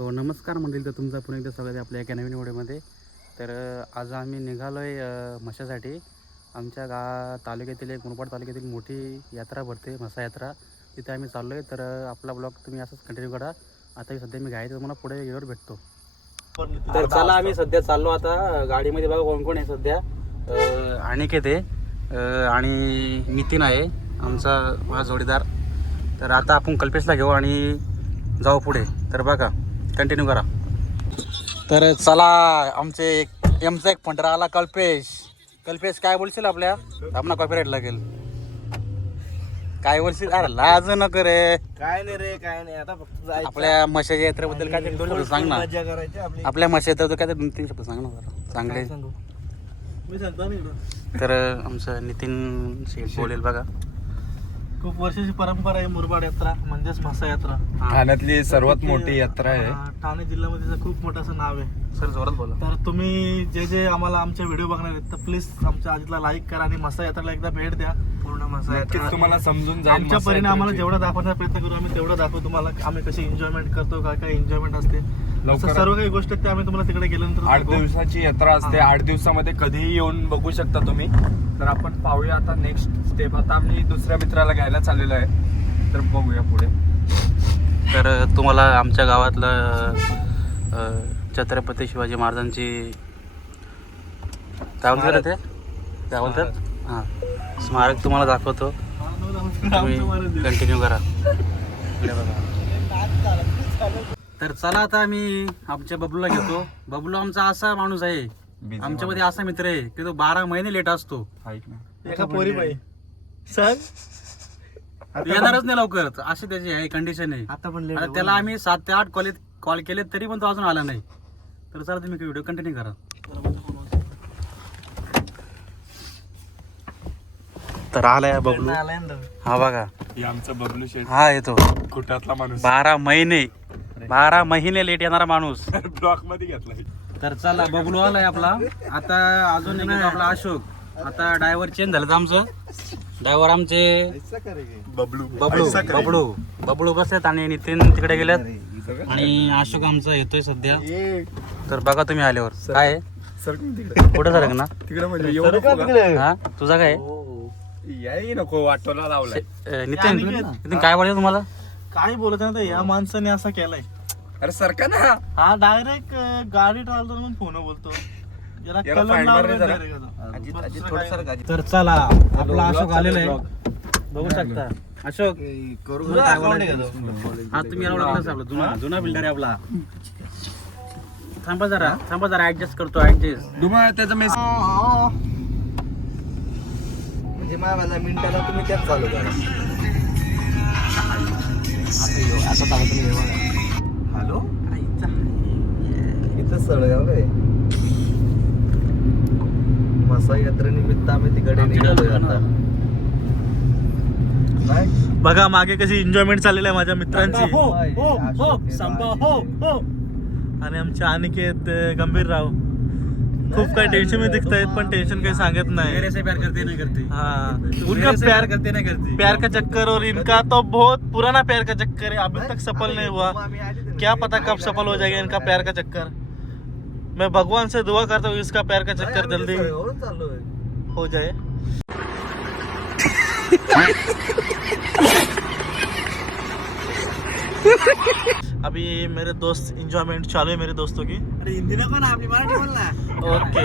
So नमस्कार मंडळी, तर तुमचं पुन्हा एकदा स्वागत आहे आपल्या एका नवीन व्हिडिओमध्ये. तर आज आम्ही निघालो आहे म्हशासाठी. आमच्या तालुक्यातील एक मुरबाड तालुक्यातील मोठी यात्रा भरते, म्हसा यात्रा. तिथे आम्ही चाललो आहे. तर आपला ब्लॉग तुम्ही असंच कंटिन्यू करा. आता सध्या मी गाडी तुम्हाला पुढे वेळेवर भेटतो. तर चला, आम्ही सध्या चाललो आता गाडीमध्ये. बघा कोण कोण आहे सध्या. अनिकेत आहे आणि नितीन आहे आमचा माझा जोडीदार. तर आता आपण कल्पेशला घेऊ आणि जाऊ पुढे. तर बघा, कंटिन्यू करा. तर चला, आमचे एक पंढरा आला कल्पेश. कल्पेश काय बोलशील आपल्या? आपला कॉपीराईट लागेल. काय बोलशील? अरे लाज नको रे. काय नाही रे, काय नाही. आता फक्त आपल्या म्हशाच्या यात्रेबद्दल काय दोन शब्द सांग ना. मजा करायची आपली. आपल्या म्हशा यात्रेबद्दल काय 2-3 शब्द सांग ना जरा चांगले. मी सांगतो ना. तर आमचं नितीन शेठ बोलेल बघा. खूप वर्षाची परंपरा आहे मुरबाड यात्रा, म्हणजेच म्हसा यात्रा. ठाण्यातली सर्वात मोठी यात्रा आहे. ठाणे जिल्ह्यामध्ये तिचं खूप मोठं असं नाव आहे. सर जोरात बोला. तर तुम्ही जे आम्हाला आमचे व्हिडिओ बघणार आहेत, तर प्लीज आमच्या आजीला लाईक करा आणि म्हसा यात्रेला एकदा भेट द्या. पूर्ण म्हसा नक्कीच यात्रा तुम्हाला समजून जाईल. आमच्या परीने आम्हाला जेवढा दाखवण्याचा प्रयत्न करू आम्ही, तेवढं दाखवू तुम्हाला. आम्ही कशी एन्जॉयमेंट करतो, काय काय एन्जॉयमेंट असते, असं सर्व काही गोष्टी आहेत, ते आम्ही तुम्हाला तिकडे गेल्यानंतर 8 दाखवू. दिवसाची यात्रा असते. 8 दिवसामध्ये कधीही येऊन बघू शकता तुम्ही. तर आपण पाहूया आता नेक्स्ट स्टेप. आता आम्ही दुसऱ्या मित्राला घ्यायला चाललेलो आहे, तर बघूया पुढे. तर तुम्हाला आमच्या गावातलं छत्रपती शिवाजी महाराजांची काय बोलतात ते, काय बोलतात, हां, स्मारक तुम्हाला दाखवतो. तुम्ही कंटिन्यू करा. तर चला, आता आम्ही आमच्या बबलूला घेतो. बबलू आमचा असा माणूस आहे, आमच्यामध्ये असा मित्र आहे की तो 12 महिने लेट असतो. एका पोरी बाई सर येणारच नाही लवकर, अशी त्याची आहे कंडिशन आहे. आता पण आता त्याला आम्ही 7 ते 8 कॉल केले तरी पण तो अजून आला नाही. तर चला, तुम्ही व्हिडिओ कंटिन्यू करा. तर आलाय बबलू. हा बघा, हे आमचं बबलू शेठ, हा येतो. कुटातला माणूस. 12 महिने लेट येणारा माणूस. ब्लॉक मध्ये घेतलाय. तर चला, बबलू आलाय आपला. आता अजून एक आपला अशोक. आता ड्रायव्हर चेंज झालं आमचं. ड्रायव्हर आमचे बबलू बसलेत आणि नितीन तिकडे गेलेत आणि अशोक आमचा येतोय सध्या. तर बघा तुम्ही आल्यावर काय सर तिकडे, कुठं झालं ना तिकडे म्हणजे एवढं हा तुझा काय याही नको, वाटोला लावलाय. नितीन काय बोलायचं तुम्हाला? काय बोलत नाही, या माणसाने असा केलाय. अरे सरका ना. हा डायरेक्ट गाडी चालतो म्हणून फोन बोलतो. याला याला कलर find लावला मार रे जरा. direct. तर चला, आपला अशोक आलेला आहे, बघू शकता. अशोक तुला काय बोलायचं? हा, तुम्ही याला ओळखलाच आपला जुना बिल्डर आहे आपला. थांबा जरा ऍडजस्ट करतो. डुमा त्याचा मेसेज म्हणजे माझ्या मिनिटाला तुम्ही त्याच चालू करा. हॅलो, इथं सळगाव आहे. मसा यात्रेनिमित्त आम्ही तिकडे निघालोय आता. बघा मागे कशी एन्जॉयमेंट चाललेली आहे माझ्या मित्रांची. आणि आमचे अनिकेत गंभीरराव खूप काही टेन्शन में दिखता है, पण टेंशन काही सांगत नाही. मेरे से प्यार करते नहीं करते. हाँ, मेरे उनका से प्यार करते नहीं करते. प्यार का चक्कर, और इनका तो बहुत पुराना प्यार का चक्कर है, अभी तक सफल नहीं हुआ. क्या पता कब सफल हो जाएगा इनका प्यार का चक्कर. मैं भगवान से दुआ करता हूँ इसका प्यार का चक्कर जल्दी हो जाए. अभी मेरे दोस्त एंजॉयमेंट चालू है मेरे दोस्तों की. अरे हिंदी नको ना, आपली मराठी बोल ना. ओके.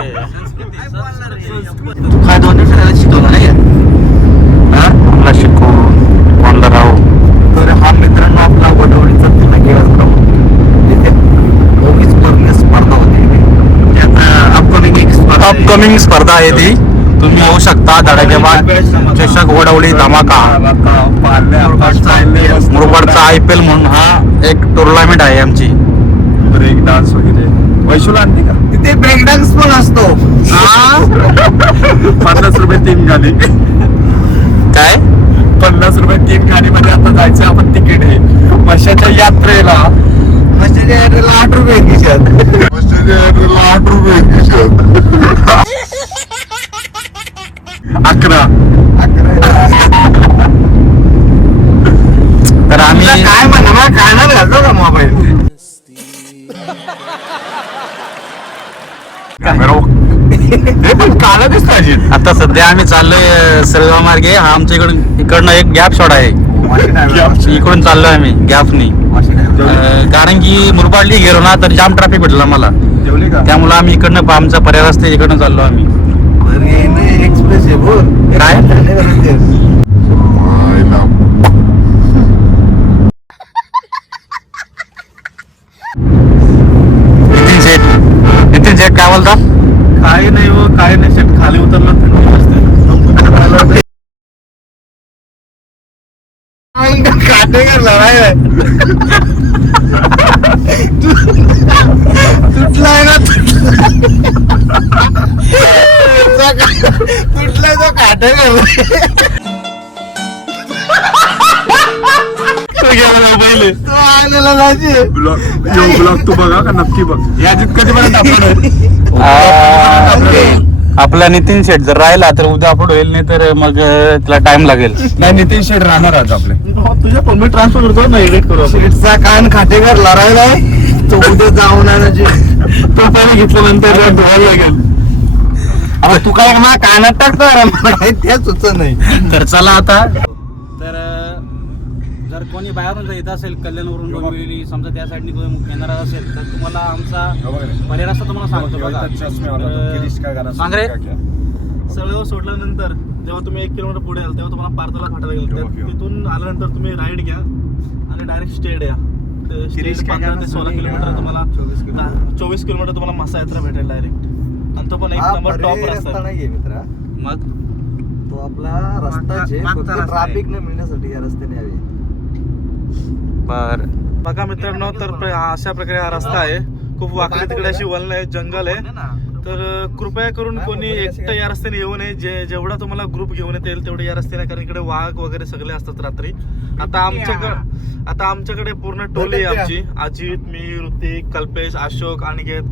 काय 2 दिवसाला शिकवलं नाही आपला शिकू कोणला राहू. तर हा मित्रांनो आपला वडवडीचा तुला घेऊन राहू. तिथे पोलीस भरणे स्पर्धा होती. अपकमिंग स्पर्धा आहे ती. तुम्ही येऊ शकता. धडाकेबाद चषक वडवडी धमाका मुरबाडचा IPL म्हणून हा एक टुर्नामेंट आहे आमची. ब्रेक डान्स वगैरे वैशूला आणते का तिथे ब्रेक डान्स पण असतो. 50 रुपये 3 गाणी. काय 50 रुपये 3 गाडीमध्ये आता जायचं आपण. तिकीट आहे म्हशाच्या यात्रेला. 8 रुपये खिशात. 8 रुपये खिशात. 11. तर आम्ही काय म्हणा, कानाला घालतो का मोबाईल. चांगला दिसतो अजित. आता सध्या आम्ही चाललोय सरगाव मार्गे. हा आमच्या इकडनं एक गॅप शॉट आहे. इकडून चाललोय आम्ही गॅपनी, कारण की मुरबाडली गेलो ना तर जाम ट्रॅफिक भेटला मला. जेवली का? त्यामुळे आम्ही इकडनं आमचा पर्याय रस्ते इकडनं चाललो आम्ही. एक्सप्रेस आहे बोल काय नितीन शेठ काय बोलता? काही नाही हो, काही नाही शेट. खाली उतरलं थंडी वाजते. काटेकर लढाई तुटलाय ना तुटलाय तो काटेकर. पहिले तो आणायला जायचे. ब्लॉग तू बघा का नक्की बघ. या अजित कधीपर्यंत आपण आपला नितीन शेठ जर राहिला तर उद्या अपलोड होईल, नाही तर मग त्याला टाइम लागेल. नाही नितीन शेठ राहणार आज आपले. तुझ्या फोन मी ट्रान्सफर करतो ना, एडिट करू आपण. सीटचा कान खाटेकर लढायलाय. तो उद्या जाऊन आणायचे. तो पाणी घेतल्यानंतर धुवायला लागेल. अरे तू काय मला कानात टाकतो रे, मला काही तेच सुचत नाही. तर चला आता. तर जर कोणी बाहेरून येत असेल, कल्याणवरून डोंबिवली समजा त्या साईडनी कोणी येणार असेल, तर तुम्हाला आमचा पर्याय रस्ता तुम्हाला सांगतो बघा. सांग रे. सळगाव सोडल्यानंतर जेव्हा तुम्ही 1 किलोमीटर पुढे आल तेव्हा तुम्हाला पारतला फाटा लागेल. तिथून आल्यानंतर तुम्ही राईट घ्या आणि डायरेक्ट स्टेड या. स्टेड 15 ते 16 किलोमीटर तुम्हाला 24 किलोमीटर तुम्हाला मसा यात्रा भेटेल डायरेक्ट. आणि तो पण एक नंबर टॉप रस्ता. नाहीये मित्रा, मग तो आपला रस्ताचे ट्रॅफिक न मिळण्यासाठी या रस्त्याने यावे. बर बघा मित्रांनो, तर अशा प्रकारे हा रस्ता आहे. खूप वाकडे तिकडे अशी वळण आहे, जंगल आहे. तर कृपया करून कोणी एकटं या रस्त्याने येऊ नये. जेवढा तुम्हाला ग्रुप घेऊन येतील तेवढे या रस्त्याने, कारण इकडे वाघ वगैरे सगळे असतात रात्री. आता आमच्याकडे पूर्ण टोली आहे आमची. अजित, मी, ऋतिक, कल्पेश, अशोक, अनिकेत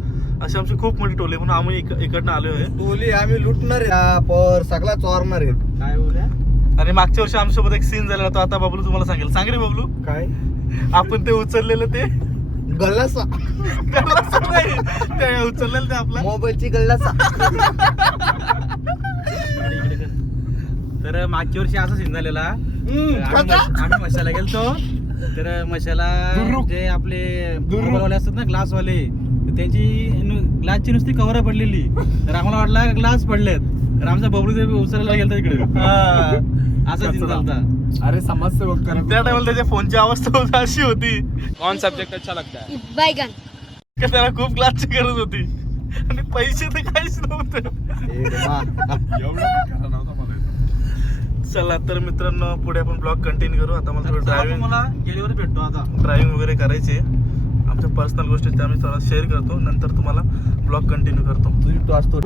अशी आमची खूप मोठी टोली, म्हणून आम्ही इकडनं आलोय. टोली आम्ही लुटणार पर सगळा चोरणार आहे. काय बोलल्या? आणि मागच्या वर्षी आमच्यासोबत एक सीन झालेला, तो आता बबलू तुम्हाला सांगेल. सांग रे बबलू. काय आपण ते उचललेलं ते गल्लासा नाही, ते उचललेलं ते आपला मोबाईलची गल्लासा. तर मागच्या वर्षी असा सीन झालेला. आम्ही मशाला गेलतो. तर मशाला जे आपले मोबाईलवाले असतात ना, ग्लासवाले, त्यांची ग्लासची नुसती कव्हर पडलेली. तर आम्हाला वाटला ग्लास पडलेत. तर आमचा बबलू ते उचलायला गेलता तिकडे. असा सीन झालता. अरे समजते बघ. त्या टायमाला त्याच्या फोनची अवस्था अशी होती. कौन सब्जेक्ट अच्छा लगता है? बैगन. का त्याला खूप क्लासची गरज होती आणि पैसे तर काहीच नव्हते. चला तर मित्रांनो, पुढे आपण ब्लॉग कंटिन्यू करू. आता मला थोडं गेल्यावर भेटतो. आता ड्रायव्हिंग वगैरे करायची. आमच्या पर्सनल गोष्टी त्या मी थोडा शेअर करतो. नंतर तुम्हाला ब्लॉग कंटिन्यू करतो. तो असतो.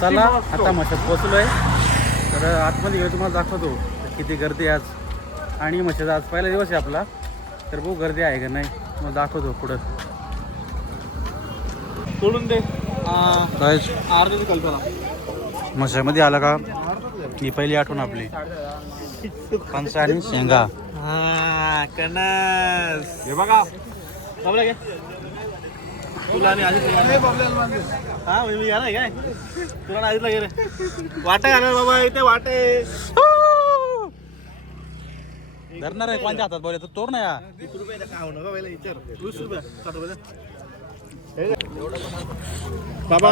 चला आता मशात पोचलोय. तर आतमध्ये गेलो तुम्हाला दाखवतो किती गर्दी आहे आज. आणि मशाचा आज पहिला दिवस आहे आपला. तर खूप गर्दी आहे का नाही मग दाखवतो पुढं. सोडून दे गाइस, अर्धी कल्पना. मशामध्ये आला का ही पहिली आठवण आपली. फणस आणि शेंगा. हा कणस. हे बघा बाबला घे. तुला आणि आधीच हा मी घ्या काय तुला आधीच लागे रे. वाटे घालणार बाबा, इथे वाटे धरणार आहे कोणत्या हातात बोल तोर ना या. 20 रुपये काय होणार का पहिला विचार. 20 रुपये 60 रुपये बाबा.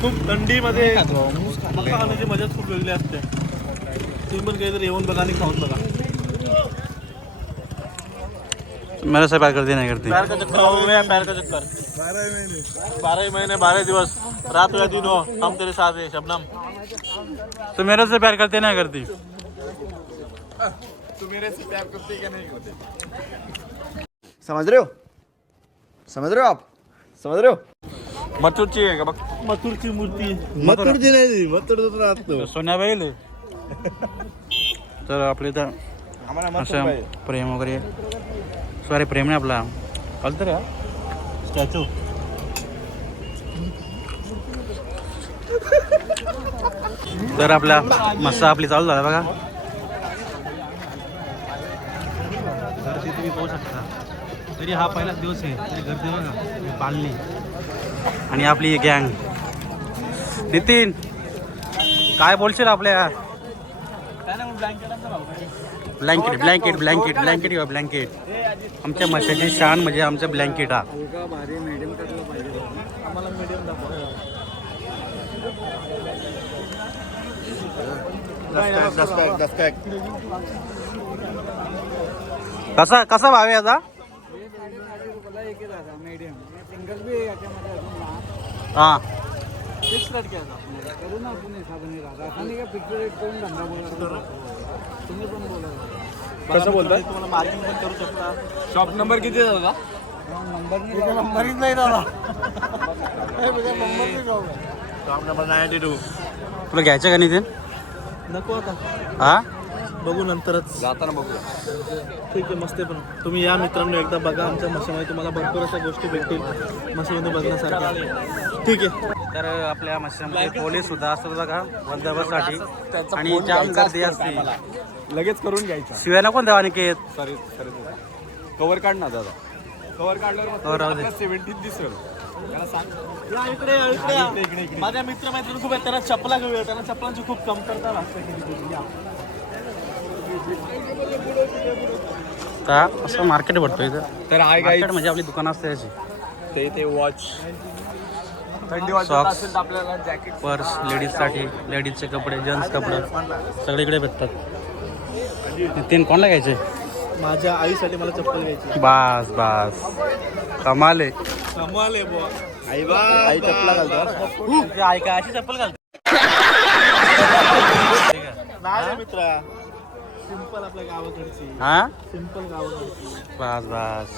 खूप थंडीमध्ये मका खाण्याची मजाच खूप वेगळी असते. तुम्ही पण काहीतरी येऊन बघा आणि खाऊन बघा. मेरे से प्यार करती नहीं करती. प्यार का चक्कर हो गया, प्यार का चक्कर. 12 महीने 12 दिवस, रात या दिन हो, हम तेरे साथ हैं शबनम. तो मेरे से प्यार करती नहीं करती. तू मेरे से प्यार करते क्या नहीं करते? समझ रहे हो? समझ रहे हो आप? समझ रहे हो? मथुरची आहे का बघ. मथुरची मूर्ती. मथुरची नाही, मथुर दुसरा असतो. सोन्या बैल तर आपले इथं असं प्रेम वगैरे सॉरी प्रेम नाही आपला कळतं का स्टॅच्यू. तर आपला मस्सा आपली चालू झाला बघा. गर्दी तुम्ही पाहू शकता. तरी हा पहिलाच दिवस आहे तरी गर्दी बघा पाळली. आणि आपली गँग. नितीन काय बोलशील आपल्या ब्लँकेट ब्लँकेट ब्लँकेट ब्लँकेट किंवा ब्लँकेट आमच्या मशाची शान म्हणजे आमचं ब्लँकेट हा. कसा कसा भाव आहे आता. हा कसं बोलताय तुम्हाला मार्किंग पण करू शकता. शॉप नंबर किती आहे दादा. नंबरच नाही दादा. Shop number 92. तुला घ्यायचं का नितीन. नको आता हा बघू नंतरच जाताना बघूया. ठीक आहे मस्त आहे. पण तुम्ही या मित्रांनो एकदा बघा आमच्या मशामध्ये तुम्हाला भरपूर अशा गोष्टी भेटतील मशामध्ये बघण्यासारख्या. ठीक आहे. तर आपल्या मशामध्ये पोलीस सुद्धा असतात बघा बंदोबस्तासाठी त्याचा आणि फोन जाम घ्यायचा गर्दी असतो असते. आम्हाला. लगेच करून घ्यायचा. शिवाय नको द्यावा निकेत. सॉरी कवर काढ ना दादा. कवर काढल्यावर राहू दे. 17 दिसेल. त्याला सांग या इकडे या इकडे या. माझ्या मित्रमैत्रिणी खूप आहेत त्यांना चपला घेऊया. त्यांना चपलांची खूप कमतरता लागते. का असं मार्केट भरतो इथं. तर हाय मार्केट म्हणजे आपली दुकानं असते याची. ते वॉच थंडी वाजत Socks. असेल तर आपल्याला जॅकेट पर्स लेडीजसाठी लेडीजचे कपडे जेंट्स कपडे सगळीकडे भेटतात. नितीन कोणाला घ्यायचे. माझ्या आईसाठी मला चप्पल घ्यायची. बास बास कमाल आहे. कमाल आहे बुवा. आई चपला घालतो. आई का अशी चप्पल घालते. नाही मित्रा सिंपल आपल्या गावाकडची. हा सिंपल गावाकडची. बास बास.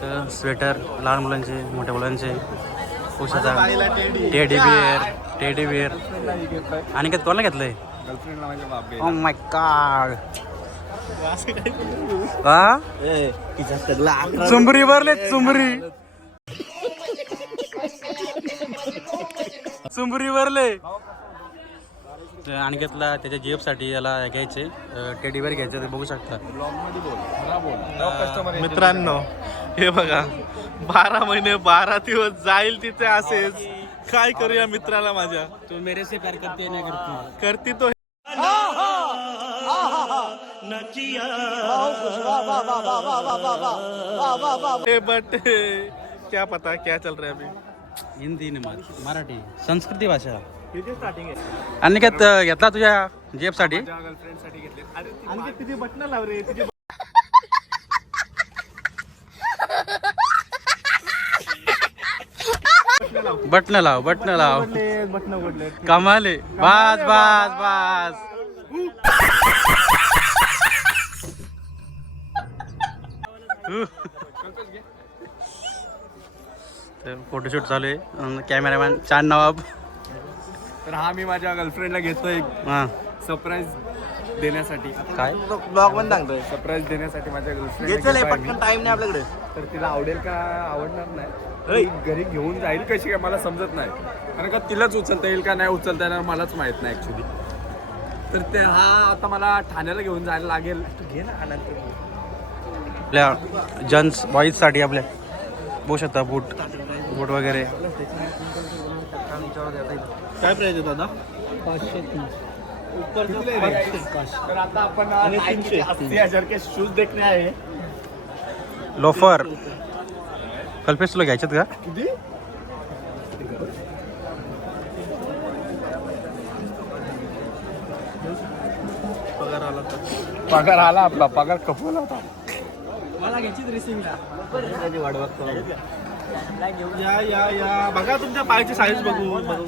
तर स्वेटर लहान मुलांचे मोठ्या मुलांचे पोशाचा टेडी बिअर आणि काय कोणाला घेतलंय. गर्लफ्रेंडला माझ्या बाप ओ माय गॉड. हा चुंबरी भरले चुंबरी चुंबरी भरले. आणि घेतला त्याच्या जीएफसाठी याला घ्यायचे टेडी बिअर घ्यायचे ते बघू शकता. मित्रांनो हे बघा 12 महिने 12 दिवस जाईल तिथे असेच. काय करूया मित्राला माझ्या. तू मेरे से प्यार करते नहीं करती. करती तो बट क्या पता क्या चल रहा है अभी. हिंदी मराठी संस्कृती भाषा. स्टार्टिंग आहे. आणि काय घेतला तुझ्या जीएफसाठी. गर्लफ्रेंडसाठी घेतले. आणि तिथे बटन लाव रे. तिथे बटन लाव बटन लाव बटन उघडले. कमाले. बास बास बास. तर फोटोशूट चालू आहे. कॅमेरामॅन चांद नवाब. तर हा मी माझ्या गर्लफ्रेंडला घेतोय हां सरप्राईज देण्यासाठी. काय ब्लॉग पण सांगतोय. सरप्राईज देण्यासाठी माझ्या घेतलंय गर्लफ्रेंडला पटकन टाइम नाही आपल्याकडे. तर तिला आवडेल का आवडणार नाही. घरी घेऊन जाईल कशी काय मला समजत नाही. कारण का तिलाच उचलता येईल का नाही उचलता येणार मलाच माहित नाही ऍक्च्युली. तर ते हा आता मला ठाण्याला घेऊन जायला लागेल. तू घे ना आनंद. आपल्या जन्स बॉईजसाठी आपल्या बघू शकता बूट बूट वगैरे. काय प्राइस आहे दादा. तर आता आपण 80,000 के शूज देखणे आहे. लोफर कल्पेश तुला घ्यायच्यात का. किती पगार आला पगार आला आपला पगार कपवला होता. मला घ्यायची ड्रेसिंगला. या या या बघा तुमच्या पायाची साईज बघू बघू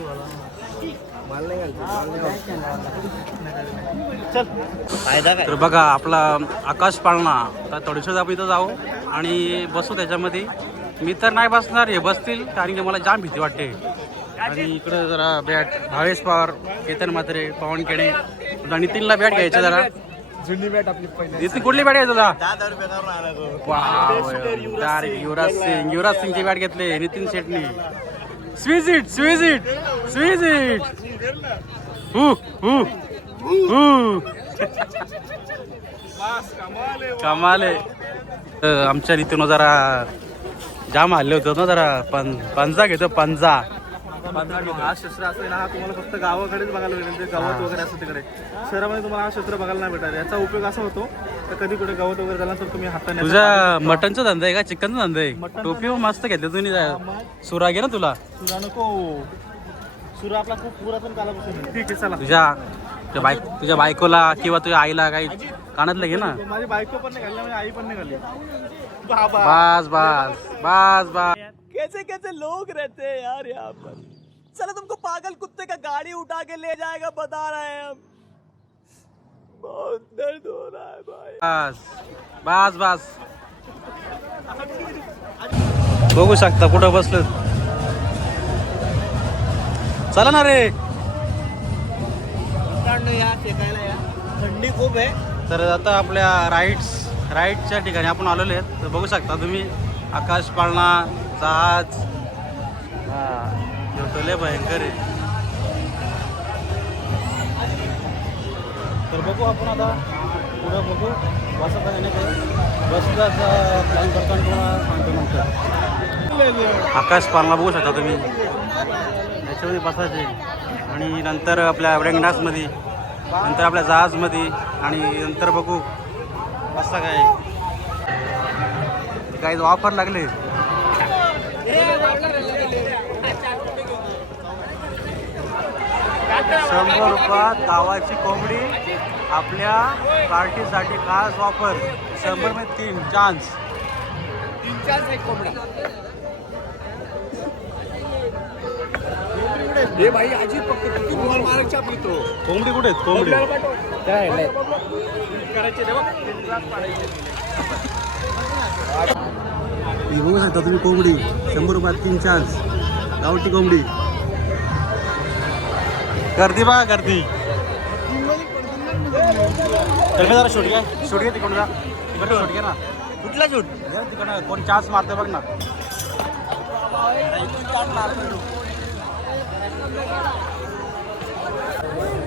तर बघा आपला आकाश पाळणा. तर थोडीसं आपण इथं जाऊ आणि बसू त्याच्यामध्ये. मी तर नाही बसणार हे बसतील कारण की मला जाम भीती वाटते. आणि इकडं जरा बॅट भावेश पवार केतन म्हात्रे पवन केणे नितीनला बॅट घ्यायचं जरा. जुनी बॅट आपली पहिली. इथे कुठली बॅट आहे तुला? 10,000 रुपये करून आला तो. डायरेक्ट युवराज सिंगची बॅट घेतली नितीन शेटनी. स्वीज इट कमाले. आमच्या रीतीनं जरा जाम हल्ले होते ना जरा पंजा घेतो पंजा. हा शस्त्र असं ना, हा तुम्हाला फक्त गावाकडेच बघायला भेटेल. ते गवत वगैरे असतं तिकडे. शहरामध्ये तुम्हाला हा शस्त्र बघायला नाही भेटणार. याचा उपयोग असा होतो तर कधी कुठे गवत वगैरे झाला तर तुम्ही हाताने तुझा मटनचा धंदा आहे का चिकनचा धंदा आहे? टोपी मस्त घेतली तुम्ही. सुरा घे ना तुला. सुरा नको. सुरा आपला खूप पुरातन कालापासून आहे. ठीक आहे चला. तुझ्या बायकोला किंवा तुझ्या आईला काही कानातलं घे ना. माझी बायको पण नाही घालली, माझी आई पण नाही घालली. बस. कैसे कैसे लोग रहते हैं यार यहाँ पर. चलो तुमको पागल कुत्ते का गाड़ी उठा के ले जाएगा बता रहे हैं हम. बहुत दर्द हो रहा है भाई. बस. बघू शकता कुठं बसलं. चला ना रे. थंडी खूप आहे. तर आता आपल्या राईडच्या ठिकाणी आपण आलेलो आहेत. तर बघू शकता तुम्ही आकाश पाळणा जहाज. लय भयंकर आहे. तर बघू आपण आता पुढं बघू. बसत आहे बसचा प्लॅन करताना तुम्हाला सांगतो नंतर. आकाश पाळणा बघू शकता तुम्ही. याच्यामध्ये बसायचे आणि नंतर आपल्या रेंगणासमध्ये, नंतर आपल्या जहाजमध्ये आणि नंतर बघू कसं काय काही वापर लागले. 100 रुपयात गावाची कोंबडी आपल्या पार्टीसाठी खास ऑफर. 100 मध्ये 3 चान्स. 3 चान्स एक कोंबडा. हे भाई आजी फक्त किती बॉल मारायचे आपली तो. कोंबडी कुठे आहेत? कोंबडी करायचे बघू शकता तुम्ही. कोंबडी 100 रुपयात 3 चान्स. गावठी कोंबडी. गर्दी बघा गर्दी. तर जरा शूट घे तिकडून जा. तिकडे शूट घे ना. कुठला शूट? तिकडं कोण चान्स मारते बघ ना.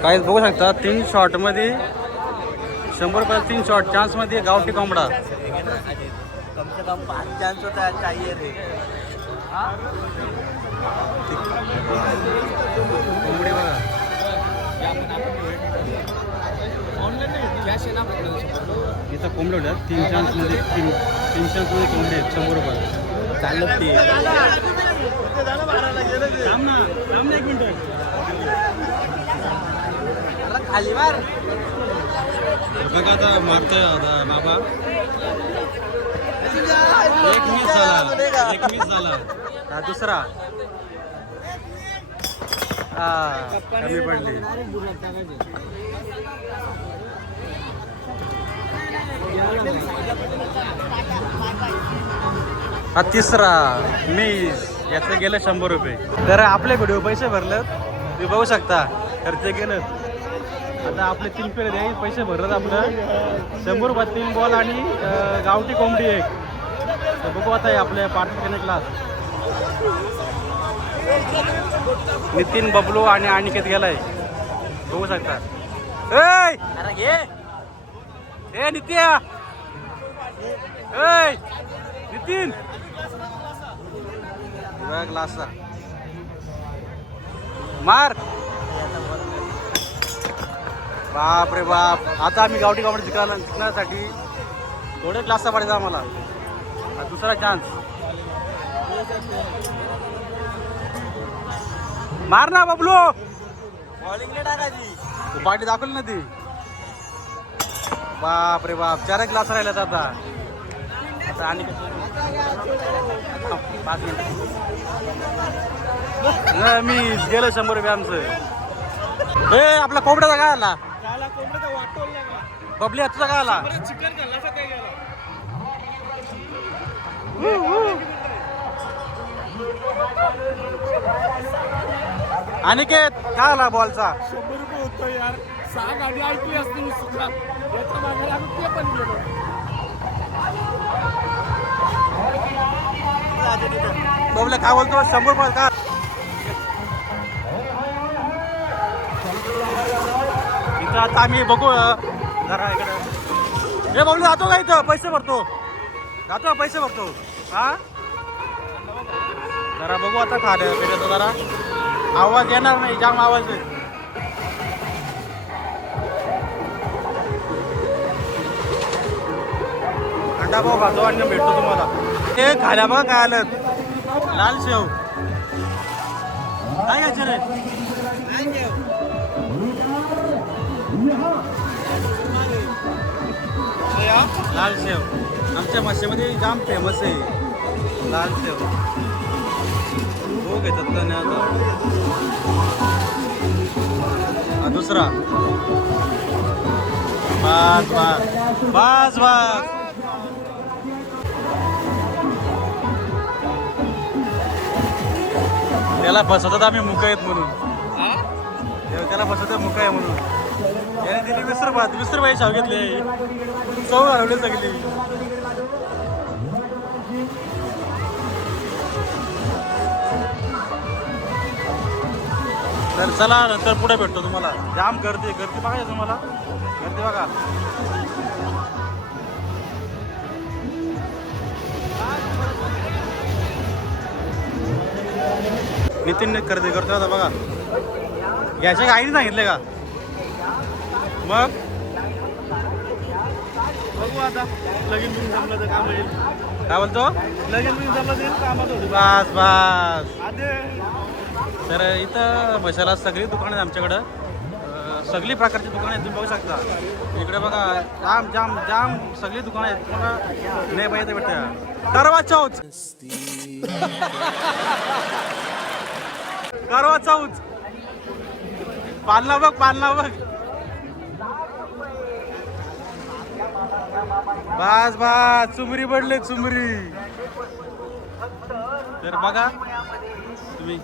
काहीच बघू शकता 3 शॉटमध्ये 100 रुपयाला 3 शॉट. चान्समध्ये गावठी कोंबडा. कम से कम 5 चांस होता चाहिए रे. कोंबडी बघा. इथं कोंबडी होत्या 3 चान्समध्ये 3 चान्समध्ये कोंबडी आहेत 100 रुपये. चालत ते एक मिनिट. खाली मार. बघा आता मारतोय आता बाबा. एक मिस झाला. हा दुसरा. कमी पडली. हा तिसरा मिस. याचं गेलं 100 रुपये. तर आपले व्हिडिओ पैसे भरलेत तुम्ही बघू शकता. खर्च केलं. आता आपले 3 पेर द्याय पैसे भरत आपलं 100 रुपयात 3 बॉल आणि गावठी कोंबडी 1. तर बघू आता आपल्या पार्टी क्लास. नितीन बबलू आणि अनिकेत गेलाय बघू शकता. ए नित्या. नितीन ग्लासचा मार. बाप रे बाप. आता आम्ही गावठी कोंबडी शिकण्यासाठी थोडे क्लासचा पाहिजे आम्हाला. दुसरा चान्स. मार ना बबलू. बॉलिंग ने टाकायची. तू पार्टी दाखवली ना ती. बाप रे बाप. 4 क्लास राहिल्यात आता. आणि 5 मिनिट. मी गेलं 100 रुपये आमचं. आपला कोंबड्याचा काय आला? बबली तुझा काय आला? चिकन खाल्ला काय गेला. अनिकेत काय आला बॉलचा? 100 रुपये बोलतो यार 6 गाडी ऐकली असती मी सुद्धा याच्या मागे लागून ते पण गेलो. बबल्या काय बोलतो 100 पण का इथं आता आम्ही बघू जरा इकडे हे बबल्या जातो का इथं पैसे भरतो जातो पैसे भरतो हा जरा बघू आता खाद्य पिण्याचं जरा आवाज येणार नाही जाम आवाज आहे. अंडा भाऊ खातो आणि भेटतो तुम्हाला ते खाल्या बघा काय आलं लाल शेव काय घ्यायचं रे लाल शेव आमच्या माश्यामध्ये जाम फेमस आहे लाल शेव हो घेतात का नाही आता दुसरा बस बस बस बस त्याला बसवतात आम्ही मुका आहेत म्हणून त्याला बसवतात मुका आहे म्हणून याने दिली 20 रुपये शाव घेतले चव घालवली सगळी. तर चला नंतर पुढे भेटतो तुम्हाला जाम गर्दी बघायचं तुम्हाला गर्दी बघा नितीन गर्दी करतो आता बघा याच्या आईने सांगितले का मग बघू आता लगीन बिन जमलं तर काम होईल काय बोलतो लगीन बिन जमलं तर कामात होती बस बस. तर इथं मशाला सगळी दुकानं आहेत आमच्याकडं सगळी प्रकारची दुकानं आहेत तुम्ही बघू शकता इकडे बघा जाम जाम जाम सगळी दुकानं आहेत तुम्हाला नाही पाहिजे भेटते करवा चौथ करवा चौथ पालना बघ बस बस चुमरी पडले चुमरी. तर बघा तुम्ही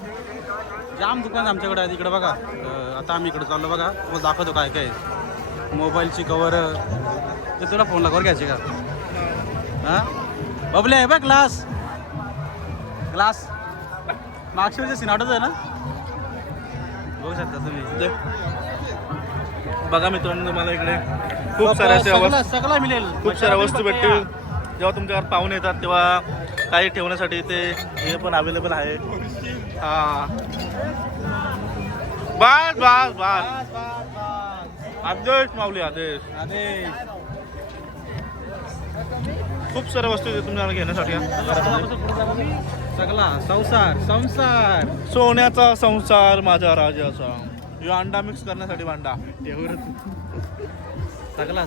जाम दुकान आमच्याकडे आहे इकडे बघा आता आम्ही इकडे चाललो बघा मग दाखवतो काय काय मोबाईलची कवर ते तुला फोन कवर घ्यायची का हां बबले आहे बघ ग्लास मागच्या वेळेचे सिनाटोच आहे ना बघू शकता तुम्ही बघा मित्रांनो तुम्हाला इकडे खूप साऱ्या सगळं मिळेल खूप साऱ्या वस्तू भेटतील जेव्हा तुमच्यावर पाहुणे येतात तेव्हा काही ठेवण्यासाठी ते हे पण अवेलेबल आहे. हा बस बस बस आदेश माऊली आदेश खूप साऱ्या वस्तू तुम्हाला घेण्यासाठी सगळा संसार सोन्याचा संसार माझ्या राजाचा हे अंडा मिक्स करण्यासाठी भांडा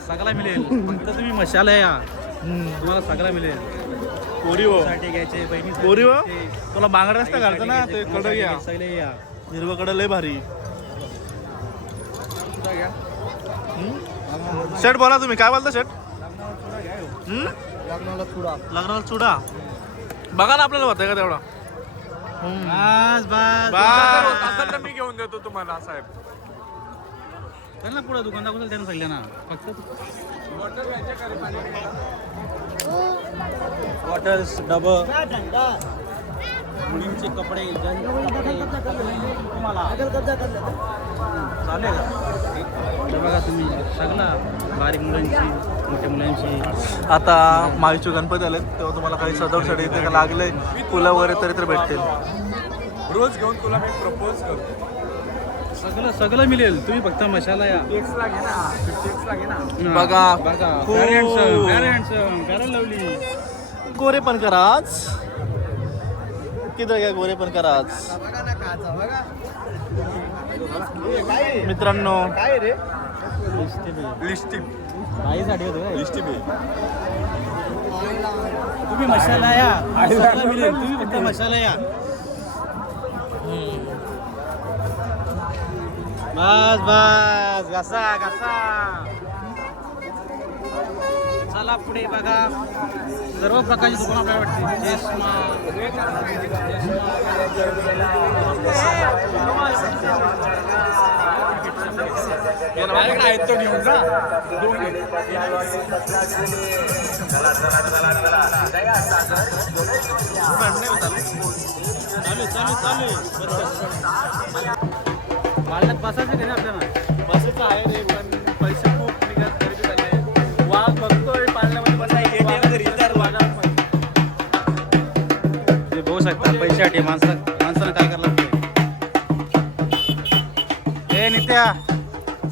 सगळा मिळेल फक्त तुम्ही मशाला या तुम्हाला सगळा मिळेल. कोरीव घ्यायचे कोरीव तुला बांगडा रस्ता घालतो ना ते कडं घ्या सगळे या हिरवं कडं लय भारी. शेट बोला तुम्ही काय बोलता शेट लग्नाला चुडा बघा ना आपल्याला होतंय का तेवढा असेल तर मी घेऊन देतो तुम्हाला साहेब. त्यांना पुढे दुकान दाखवलं त्यांना सांगितलं ना फक्त बॉटल्स डबं मुलींचे कपडे तुम्हाला चालेल बघा तुम्ही सगळा बारीक मुलांची मोठ्या मुलांची. आता माईचे गणपती आलेत तेव्हा तुम्हाला काही सजावटीसाठी इथे का लागले फुलं वगैरे तरी तर भेटतील. रोज घेऊन तुला मी प्रपोज करतो. सगळं मिळेल तुम्ही फक्त मशाला या. बघा लवली गोरे पण करा आज किती काय गोरे पण करा आज मित्रांनो. काय रे लिस्टिंग तुम्ही मशाला या सगळं मिळेल तुम्ही फक्त मशाला या. बस घसा चला पुढे बघा सर्व प्रकारची दुकानं आपल्याला वाटते. चष्मा माझ्याकडे आहेत तो घेऊन जा. दोन घे. पाळण्यात बसायचं का नाही आपल्याला? बसच आहे रे पण पैसे खूप निघत खरेदी झाले. वाघ बघतोय पाळण्यामध्ये बसायला तुम्ही बघू शकता पैशासाठी माणसानं काय करायला लागतंय. ए नित्या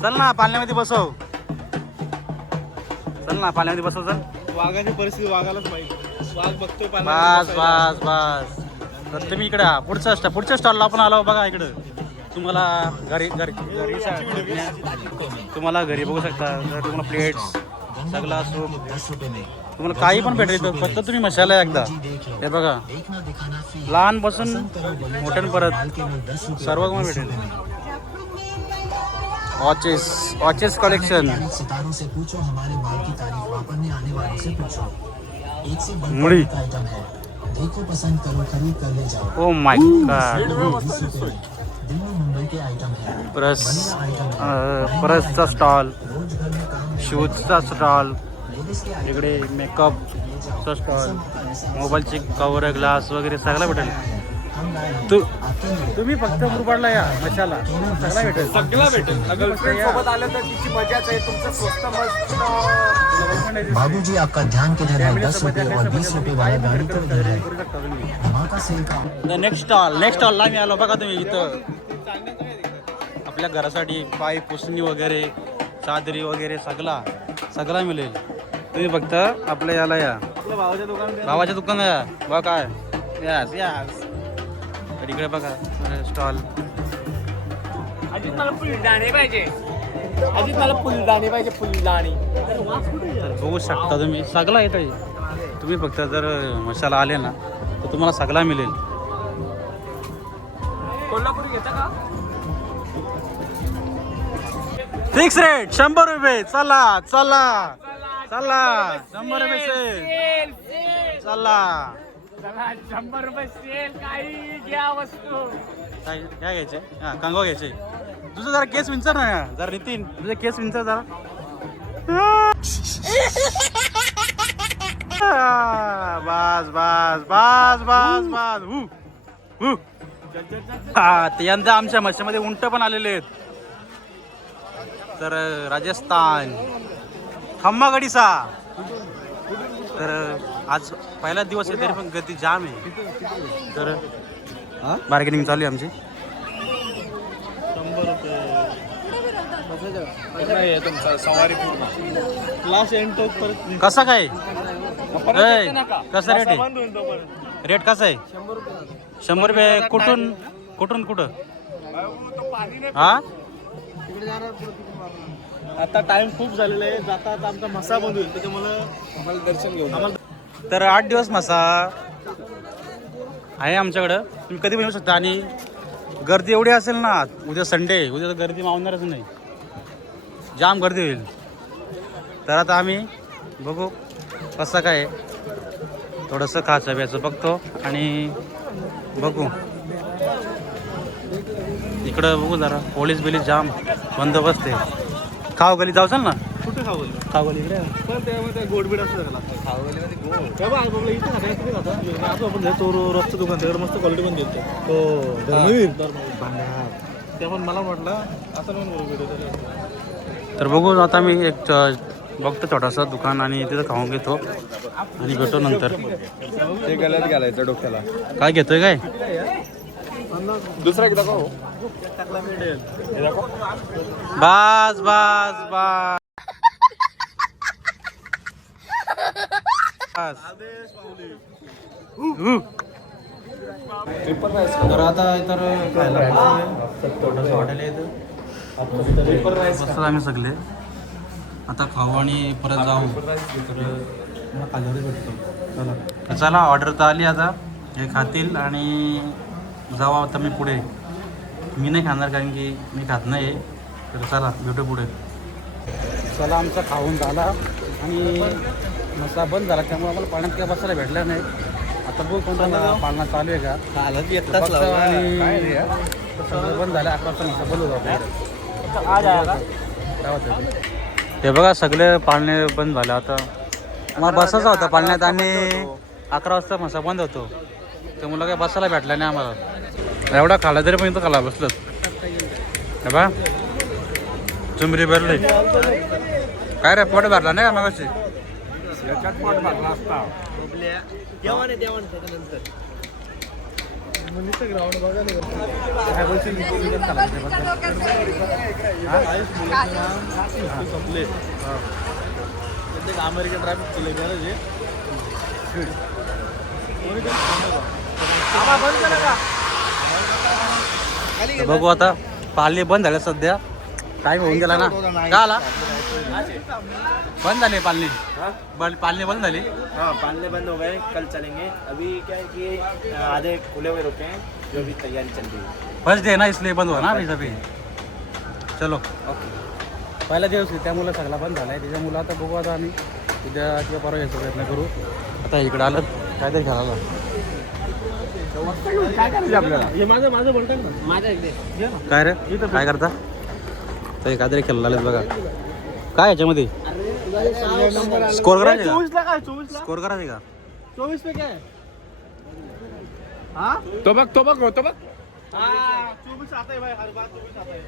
चल ना पाळण्यामध्ये बसव. चल ना पाळण्यामध्ये बसव चल. वाघाची परिस्थिती वाघालाच पाहिजे. वाघ बघतोय बस बस बस. तर तुम्ही इकडे पुढच्या स्टॉलला आपण आलो बघा इकडं. तुम्हाला घरी तुम्हाला घरी बघू शकता. जर तुम्हाला प्लेट्स सगळा सूप तुम्हाला काही पण भेटेल. फक्त तुम्ही मसाला एकदा हे बघा लहानपासून मोठ्यांपर्यंत सर्व तुम्हाला भेटेल. वॉचेस कलेक्शन मुड़ी ओ माय गॉड. परसचा स्टॉल, शूजचा स्टॉल, इकडे मेकअपचा स्टॉल, मोबाईलचे कवर ग्लास वगैरे सगळं भेटेल. तुम्ही फक्त मुरबाडला या मशाला सगळा भेटेल. सगळं भेटेल. गर्लफ्रेंड सोबत आलं तर तिची मजाच आहे. तुमचं स्वस्त मस्त. बाबूजी आपका ध्यान किधर है? 10 रुपए और 20 रुपए वाला गाड़ी तो इधर है. धमाका सेल का नेक्स्ट स्टॉलला मी आलो बघा. तुम्ही इथं आपल्या घरासाठी पाय पुसणी वगैरे चादरी वगैरे सगळा मिळेल. तुम्ही फक्त आपल्या याला या भावाच्या दुकानात या. बघा काय यास यास. तर इकडे बघा स्टॉल. मला फुलदाणे पाहिजे. अजित मला फुलदाणे पाहिजे. फुलदाणे तर बघू शकता तुम्ही सगळा येतं. तुम्ही फक्त जर मसाला आले ना तर तुम्हाला सगळा मिळेल. कोल्हापुरी घेता का? फिक्स रेट 100 रुपये. चला चला चला 100 रुपये सेल. चला 100 रुपये सेल. काही घ्या वस्तू. काय घ्यायचे? हां कंगवा घ्यायचे. तुझं जरा केस विंचर ना जरा. नितीन तुझे केस विंचर जरा. बस बस बस बस बस. हा ते यंदा आमच्या मशामध्ये उंट पण आलेले आहेत. तर राजस्थान खम्मागडीचा. तर आज पहिला दिवस आहे तरी पण गर्दी जाम आहे. तर बार्गेनिंग चालू आहे आमची. 100 रुपये तुमचा सवारी पूर्ण क्लास एंड टोक परत कसा काय कसा रेट आहे? रेट कसा आहे? 100 रुपये. कुठून कुठं? हा आता टाइम खूप झालेला आहे. जाता आता आमचा मसा बंद होईल त्याच्यामुळे आम्हाला दर्शन घेऊन. तर 8 दिवस मसा आहे आमच्याकडं. तुम्ही कधी पण येऊ शकता. आणि गर्दी एवढी असेल ना उद्या संडे. उद्या तर गर्दी मावणारच नाही. जाम गर्दी होईल. तर आता आम्ही बघू कसं काय थोडंसं खायचं प्यायचं बघतो आणि बघू. इकडं बघू जरा पोलीस बिलीस जाम बंदोबस्त आहे. खावगली जाऊ चल ना. कुठे खावं खावगली इकडे पण त्यामध्ये गोडबीड असं झालं. रोजचं दुकान त्याकडे मस्त क्वालिटी पण देतो ते पण मला म्हटलं असं पण. तर बघू आता मी एक बघतो छोटासा दुकान आणि तिथं खाऊन घेतो आणि भेटो नंतर. ते गळ्यात घालायचं डोक्याला. काय घेतोय काय? दुसरा एकदा का हो? बस बस बस. तर आता तर खायला छोटंसं हॉटेल आहे इथं. मस्त आम्ही सगळे आता खाऊ आणि परत जाऊ. तर खाल्यावरच भेटतो. चला चला ऑर्डर तर आली आता. हे खातील आणि जाऊ आता मी पुढे. मी नाही खाणार कारण की मी खात नाही. तर चला भेटू पुढे. चला आमचा खाऊन झाला आणि मसाला बंद झाला त्यामुळे आम्हाला पाण्यात काय बसायला भेटलं नाही. आता बघू कोणता पाळणा चालू आहे का. आणि सगळं बंद झालं. 11 वाजता मसा बंद होता. काय होतं ते? हे बघा सगळे पाळणे बंद झाले आता. मग बसायचा होता पाळण्यात आणि 11 वाजता मसा बंद होतो. तर मुलं काय बसायला भेटला नाही आम्हाला. एवढा खाला तरी पण इथं खाला बसलं. हे बा चुमरी भरली. काय रे पोट भरला नाही का मग याच्यात पोट भरला असता. अमेरिकन ट्रॅफिक केले बघू आता. पाळणे बंद झाले सध्या. टाइम होऊन गेला ना. का आला बंद झाले पाळणे. पाळणे बंद झाले. हाँ पालने बंद हो गए, कल चलेंगे. अभी क्या है कि आधे खुले हुए रुके हैं, जो अभी तैयारी चल रही है. फर्स्ट डे ना इसलिए बंद हुआ ना अभी सभी. चलो पहिला दिवस आहे त्यामुळे सगळा बंद झाला आहे. त्याच्यामुळं आता बघू आता आम्ही उद्या किंवा परवा यायचा प्रयत्न करू. आता इकडं आलं काहीतरी घालायला. काय करायचं आपल्याला? ये माझं बोलतात ना माझ्या काय रे काय करता? तर काहीतरी खेळला आलेत बघा. काय याच्यामध्ये स्कोर करायचे का? 24 ला काय 24 ला स्कोर करायचे का? 24 पे क्या है? हाँ तो बघ तो बघ होतो बघ. हाँ 24 आता है भाई, हर बार 24 आता है.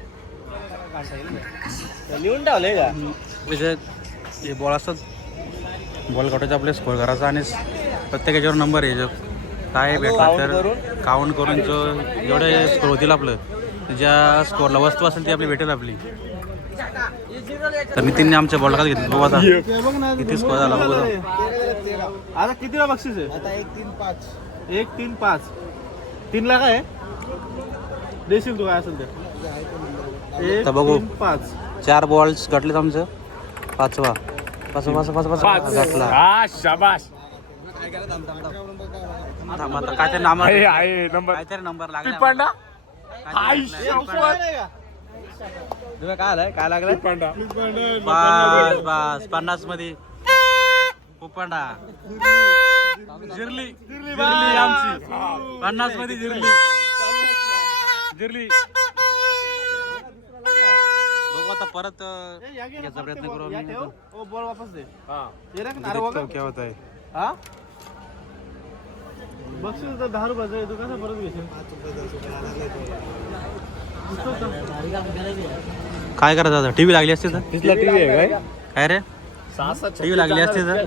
लिहून ठेवलंय का? म्हणजे हे बॉल असतात. बॉल काढायचा आपले स्कोर करायचा आणि प्रत्येक याच्यावर नंबर आहे. जो काय भेटला तर काउंट करून जो जेवढे स्कोर होतील आपलं ज्या स्कोरला वस्तू असेल ती आपली भेटेल आपली. तर नितीनने आमच्या बॉल घेतली. बघू आता किती स्कोर झाला बघू. आता कितीला बक्षीस आहे? आता 1 3 5 3 ला काय देशील तू काय असेल ते? 1 बघू. 3 5 4 बॉल्स गटलेत आमचं. पाचवा गटला. हा शाबाश. आता काहीतरी नाम आहे नंबर काहीतरी नंबर लागला. पिपांडा. तुम्ही काय आलाय काय लागलाय? पिपांडा. बस बस 50 मध्ये पोपंडा जिरली आमची 50 मध्ये जिरली. बघू आता परत याचा प्रयत्न करू आम्ही. ओ बॉल वापस दे. हा. ये रख ना. अरे वो क्या होता है? हा बक्षीस तर 10 रुपयाचं आहे. तू कसं परत घेशील? काय करायचं आता? टीव्ही लागली असते तर तिथला टीव्ही आहे काय? काय रे टीव्ही लागली असते तर?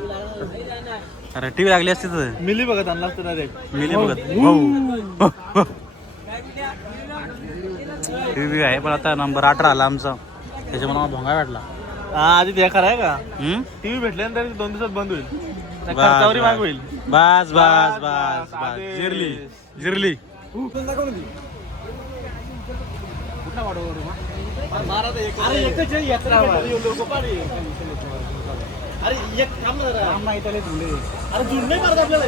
अरे टीव्ही लागली असते तर मिली बघत आणला असतो डायरेक्ट. मिली बघत. टीव्ही आहे पण आता नंबर 18 आला आमचा. त्याच्यामुळे मला भोंगा भेटला. हा आधी ते खरं आहे का? हम्म? टीव्ही भेटल्यानंतर 2 दिवसात बंद होईल. बस, खर्चावरी माग होईल. बस बस बस बस जिरली. अरे एकच आहे, यात्रा लोक पाणी. अरे एक काम ना जरा. अरे जुड नाही मारत आपल्याला.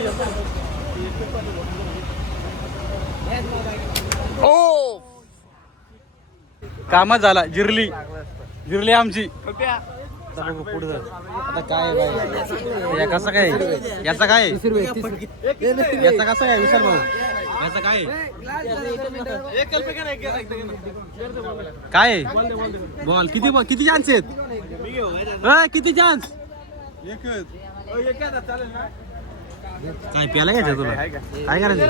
कामच झाला. जिरली आमची. आता बघू पुढे जाऊ. आता काय बाई या कसं काय याचा काय याचा कसं काय विशाल भाऊ याचा काय काय बॉल किती चान्स आहेत? किती चान्स काय प्याला घ्यायचं तुला काय करायचं?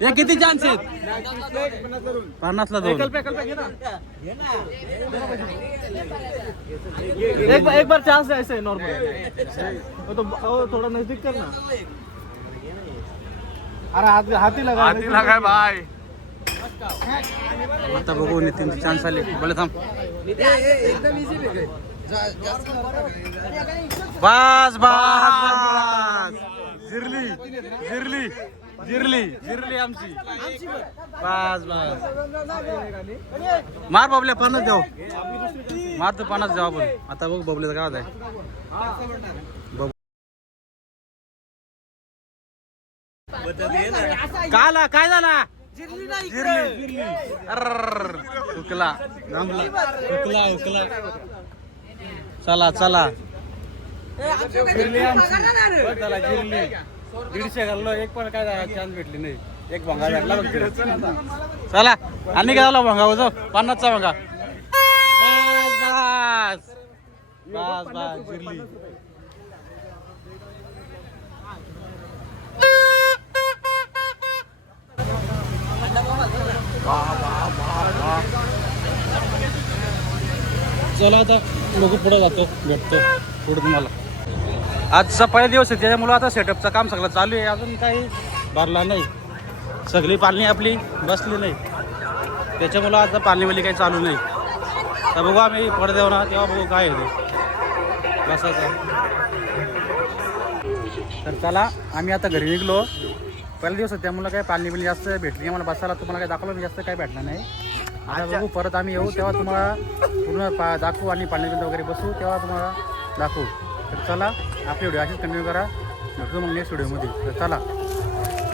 हे किती चान्स आहेत? 50ला 2. एक बार चांस है ऐसे नॉर्मल. तो थोड़ा नजदीक करना. अरे हाथी लगा भाई. आता बघू नितीनचे चान्स आले. बोले थांब. बस बस जिरली आमची. बस मार बबल्या 50 द्याव. मार तर 50 द्याव आपण. आता बघ बबल्याचं काय होत आहे. काय झाला? जिरली. हुकला. चला जिरली. 150 घाललो. एक पण काय चान्स भेटली नाही. एक भोंगा भेटला फक्त. चला आणि काय झाला भोंगा होतो 50चा भोंगा. बस बस बस बस जिरली. चला आता बघू पुढे जातो भेटतो पुढे तुम्हाला. आजचा पहिला दिवस आहे त्याच्यामुळं आता सेटअपचं काम सगळं चालू आहे. अजून काही भरला नाही. सगळी पालणी आपली बसली नाही त्याच्यामुळं आता पालणीवाली काही चालू नाही. तर बघू आम्ही पुढे देऊ ना तेव्हा बघू काय होतं बसायचं. तर चला आम्ही आता घरी निघलो. पहिला दिवस आहे त्यामुळं काही पालणी जास्त भेटली आम्हाला बसायला. तुम्हाला काही दाखवलं जास्त काही भेटणार नाही. आता बघू परत आम्ही येऊ तेव्हा तुम्हाला पूर्ण दाखवू आणि पाणी वगैरे बसू तेव्हा तुम्हाला दाखवू. तर चला आपली व्हिडिओ अशीच कंटिन्यू करा. भेटू मग नेक्स्ट व्हिडिओमध्ये. तर चला.